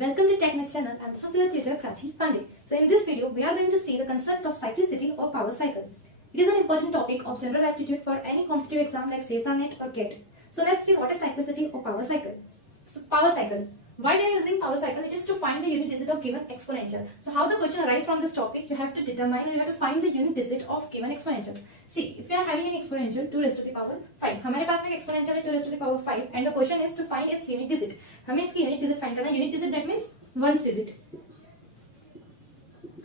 Welcome to TechNet channel, and this is your tutor Prachi Pandey. So in this video, we are going to see the concept of cyclicity or power cycle. It is an important topic of general aptitude for any competitive exam like CSIR or GATE. So let's see what is cyclicity or power cycle. So power cycle. Why we are using power cycle? It is to find the unit digit of given exponential. So how the question arises from this topic, you have to determine and you have to find the unit digit of given exponential. See, if you are having an exponential 2 raised to the power 5, हमारे पास में exponential है 2 raised to the power 5 and the question is to find its unit digit. हमें इसकी unit digit find करना है. Unit digit that means ones digit.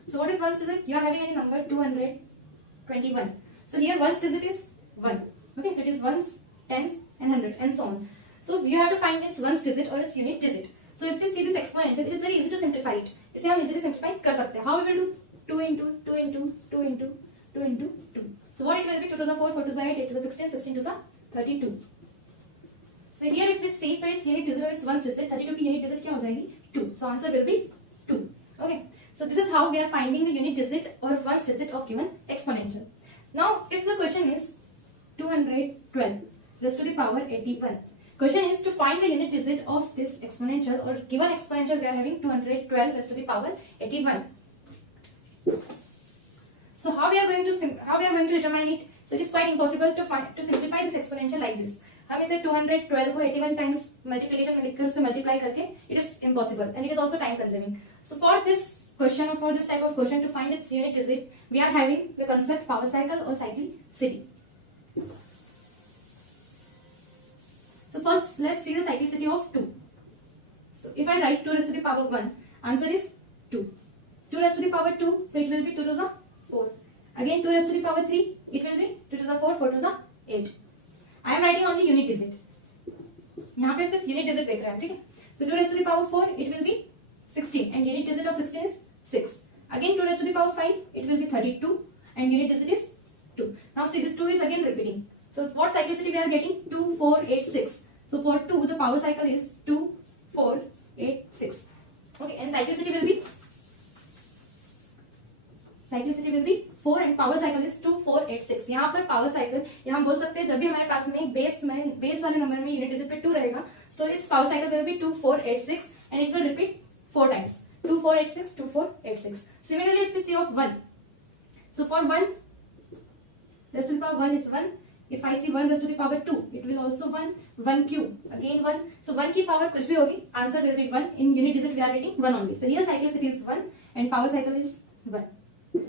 So what is ones digit? You are having any number 221. So here ones digit is 1. Okay, so it is ones, tens and 100 and so on. So you have to find its ones digit or its unit digit. So if you see this exponential, it is very easy to simplify it. इसे हम easily simplify कर सकते हैं. How we will do? 2 into 2 into 2 into 2 into 2. So what it will be? 2 to the 4, 4 to the 8, 8 to the 16, 16 to the 32. So here if we see, so its unit digit or its ones digit, 32 की unit digit क्या हो जाएगी? 2. So answer will be 2. Okay. So this is how we are finding the unit digit or ones digit of given exponential. Now if the question is 212 raised to the power 81. Question is to find the unit digit of this exponential or given exponential we are having 212 raised to the power 81. So how we are going to determine it? So it is quite impossible to simplify this exponential like this. हम इसे 212 को 81 times multiplication में लिखकर उससे multiply करके it is impossible and it is also time consuming. So for this question or for this type of question to find its unit digit, we are having the concept power cycle or cyclicity. So first let's see the cyclicity of 2. So if I write 2 raised to the power 1, answer is 2. 2 raised to the power 2, so it will be 2 to the 4. Again 2 raised to the power 3, it will be 2 to the 4, 4 to the 8. I am writing only unit digit. यहाँ पे सिर्फ unit digit देख रहे हैं, ठीक है? So 2 raised to the power 4, it will be 16 and unit digit of 16 is 6. Again 2 raised to the power 5, it will be 32 and unit digit is 2. Now see this 2 is again repeating. So what cyclicity we are getting? 2, 4, 8, 6. So for 2 the power cycle is 2, 4, 8, 6. Okay, and cyclicity will be 4 and power cycle is 2, 4, 8, 6. यहाँ पर power cycle यहाँ हम बोल सकते हैं जब भी हमारे पास में बेस वाले नंबर में यूनिट डिजिट पे 2 रहेगा, so its power cycle will be 2, 4, 8, 6 and it will repeat 4 times. 2, 4, 8, 6, 2, 4, 8, 6. Similarly, if we see of 1, so for 1 raised to the power 1 is 1. If I see 1 raised to the power 2, it will also 1. 1 cube, again 1. So 1 की power कुछ भी होगी, answer will be 1. In unit digit we are getting 1 only. So here cyclicity is 1 and power cycle is 1. Okay.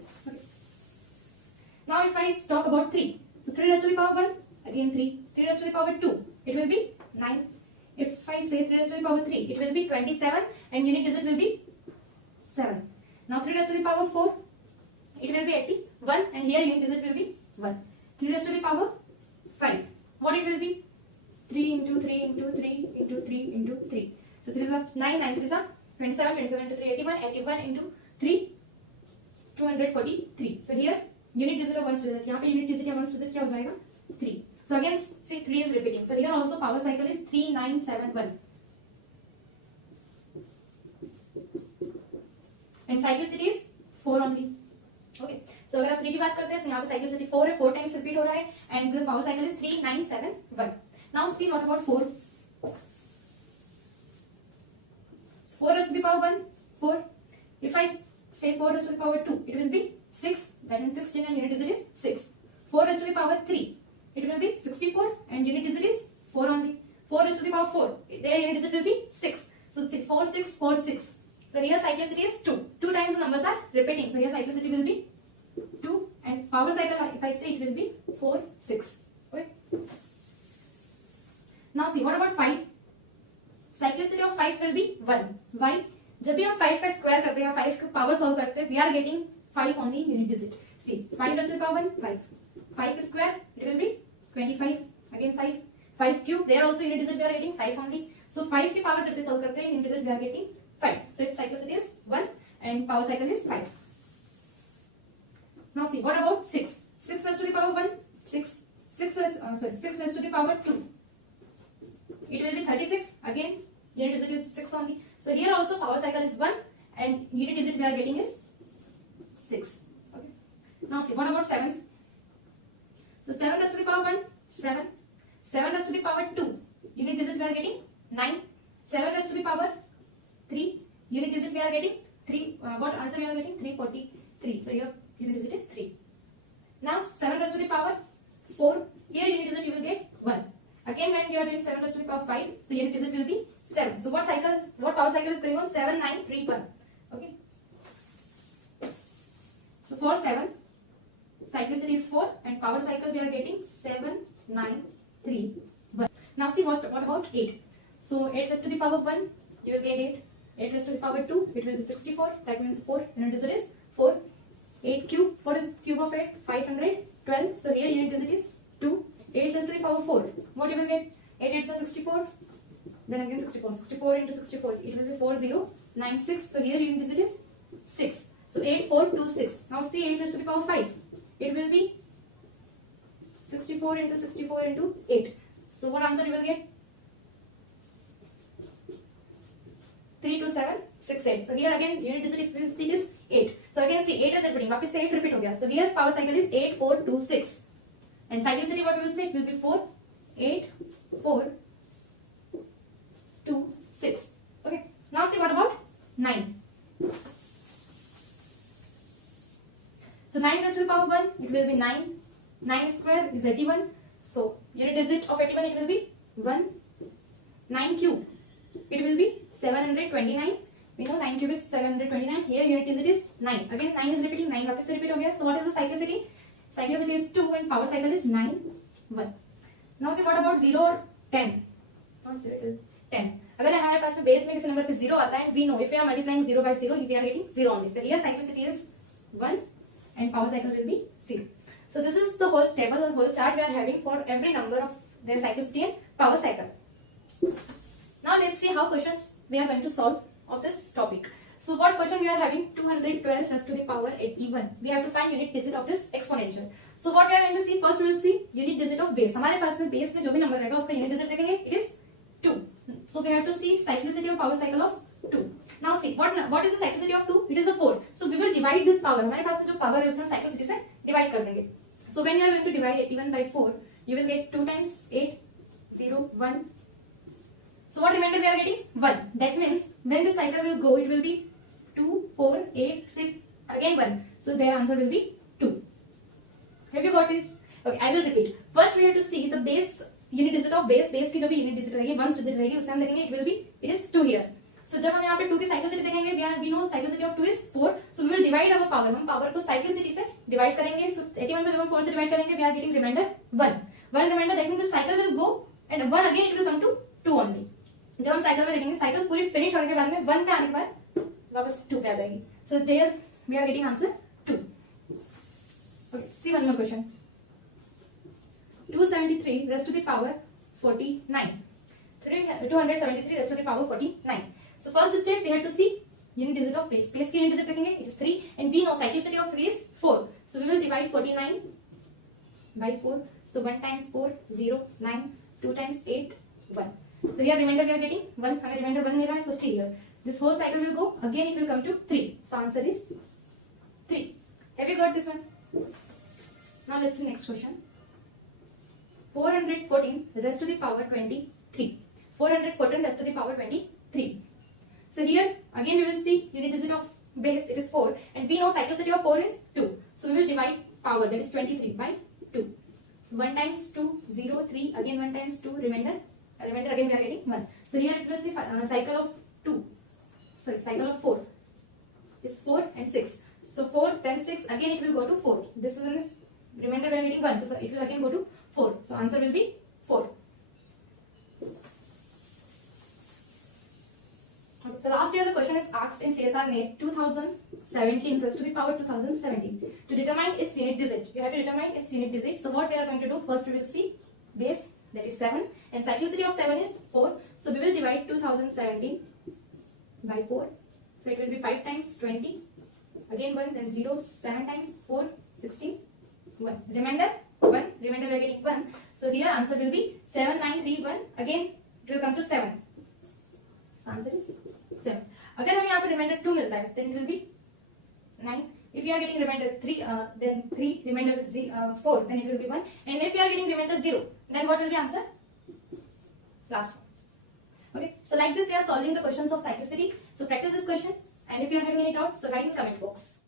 Now if I talk about 3, so 3 raised to the power 1, again 3. 3 raised to the power 2, it will be 9. If I say 3 raised to the power 3, it will be 27 and unit digit will be 7. Now 3 raised to the power 4, it will be 81 and here unit digit will be 1. 3 raised to the power 5, what it will be? 3 into 3 into 3 into 3 into 3. So 3 is 9, 9 3 is 27, 27 into 3 81, 81 into 3 243. So here unit digit of ones digit, यहाँ पे unit digit या ones digit क्या हो जाएगा? 3. So again see 3 is repeating. So here also power cycle is 3, 9, 7, 1. And cyclicity is 4 only. Okay. So अगर आप 3 की बात करते हैं तो यहाँ पे cyclicity 4 है, 4 times repeat हो रहा है and the power cycle is 3, 9, 7, 1. Now see what about 4? 4 raised to the power 1, 4. If I say 4 raised to the power 2, it will be 6. That means 16 and unit digit is 6. 4 raised to the power 3, it will be 64 and unit digit is 4 only. 4 raised to the power 4, their unit digit will be 6. So 4, 6, 4, 6. So here cyclicity is 2. 2 times the numbers are repeating. So here cyclicity will be 2 and power cycle if I say it will be 4, 6. Okay. Now see what about 5? Cyclicity of 5 will be 1. Why? जब भी हम 5 का square करते हैं 5 का power solve करते हैं we are getting 5 only unit digit. See 5 raised to the power 1 5. 5 square it will be 25. Again 5. 5 cube there also unit digit we are getting 5 only. So 5 की पावर जब भी सॉल्व करते हैं unit digit we are getting 5. So its cyclicity is 1 and power cycle is 5. Now see what about 6? 6 raised to the power 1 6. 6 raised to the power 2. It will be 36. Again unit digit is 6 only. So here also power cycle is 1 and unit digit we are getting is 6. Okay. Now see what about 7? So 7 raised to the power 1 7. 7 raised to the power 2. Unit digit we are getting 9. 7 raised to the power 3 unit digit we are getting 3. What answer we are getting? 343. So your unit digit is 3. Now 7 raised to the power 4. Here unit digit you will get 1. Again when you are doing 7 raised to the power 5, so unit digit will be 7. So what power cycle is going on? 7, 9, 3, 1. Okay. So for 7, cyclicity is 4 and power cycle we are getting 7, 9, 3, 1. Now see what about 8? So 8 raised to the power 1, you will get 8. 8 raised to the power 2, it will be 64. That means 4. Unit digit is 4. 8 cube. What is cube of 8? 512. So here unit digit is 2. 8 raised to the power 4. What you will get? 8 8 is 64. Then again 64. 64 into 64. It will be 4096. So here unit digit is 6. So 8426. Now see 8 raised to the power 5. It will be 64 into 64 into 8. So what answer you will get? 32768. So here again unit digit if you see is 8. So again see 8 is repeating. वापस से 8 repeat हो गया. So here power cycle is 8426. And cyclicity what we will say? It will be 4, 8, 4, 2, 6. Okay. Now see what about 9. So 9 raised to the power 1, it will be 9. 9 square is 81. So unit digit of 81 it will be 1. 9 cube, it will be 729. We know 9 cube is 729. Here unit digit is 9. Again 9 is repeating. 9 वापस से repeat हो गया. So what is the cyclicity? Cyclicity is 2 and power cycle is 9, 1. Now see what about 0 or 10? Not 0, it is 10. अगर हमारे पास में base में किसी number पे 0 आता है, we know if we are multiplying 0 by 0, we are getting 0 only. So here cyclicity is 1 and power cycle will be 0. So this is the whole table or whole chart we are having for every number of their cyclicity and power cycle. Now let's see how questions we are going to solve of this topic. So what question we are having? 212 raised to the power 81. We have to find unit digit of this exponential. So what we are going to see? First we will see unit digit of base. हमारे पास में base में जो भी number रहेगा उसका unit digit देखेंगे. It is 2. So we have to see cyclicity of power cycle of 2. Now see what is the cyclicity of 2? It is a 4. So we will divide this power. हमारे पास में जो power है उसे हम cyclicity से divide कर देंगे. So when you are going to divide 81 by 4, you will get 2 times 8, 0, 1. So what remainder we are getting? 1. That means when this cycle will go, it will be 2, 4, 8, 6, again 1. So their answer will be 2. Have you got this? Okay, I will repeat. First we have to see the base unit digit of base. Base की जो भी unit digit रहेगी, ones digit रहेगी, उसे हम देखेंगे. It will be, it is 2 here. So जब हम यहाँ पे 2 की cyclicity देखेंगे, we know cyclicity of 2 is 4. So we will divide our power. हम power को cyclicity से divide करेंगे. So 81 को जब हम 4 से divide करेंगे, we are getting remainder 1. 1 remainder, that means the cycle will go and 1 again it will come to 2 only. जब हम cycle में देखेंगे, cycle पूरी finish होने के बाद में 1 पे आने के बाद वापस 2 पे आ जाएगी. So there we are getting answer 2. Okay, see one more question. 273 raised to the power 49. 273 raised to the power 49. So first step we have to see unit digit of base. Base की unit digit देखेंगे, it is 3 and we know cyclicity of 3 is 4. So we will divide 49 by 4. So 1 times 4, 0, 9, 2 times 8, 1. So here remainder we are getting 1. हमें remainder 1 मिला है. So see here. This whole cycle will go. Again it will come to 3. So answer is 3. Have you got this one? Now let's see next question. 414 raised to the power 23. 414 raised to the power 23. So here again we will see unit digit of base, it is 4 and we know cyclicity of 4 is 2. So we will divide power, that is 23 by 2. 1 times 2, 0, 3, again 1 times 2, remainder again we are getting 1. So here it will see cycle of 4 is 4 and 6. So 4, then 6, again it will go to 4. This one is remainder we are getting 1. So it will again go to 4. So answer will be 4. Okay, so last year the question is asked in CSR NET 2017 raised to the power 2017. To determine its unit digit, you have to determine its unit digit. So what we are going to do, first we will see base, that is 7, and cyclicity of 7 is 4. So we will divide 2017 by 4. So it will be 5 times 20, again 1, then 0, 7 times 4, 16, 1. Remainder 1, remainder we are getting 1. So here answer will be 7, 9, 3, 1. Again it will come to 7. So answer is 7. अगर हमें यहाँ पे remainder 2 मिलता है, then it will be 9. If you are getting remainder 3, then 3, remainder 4, then it will be 1. And if you are getting remainder 0, then what will be answer? Last one. Okay, so like this we are solving the questions of cyclicity. So practice this question, and if you are having any doubts, so write in comment box.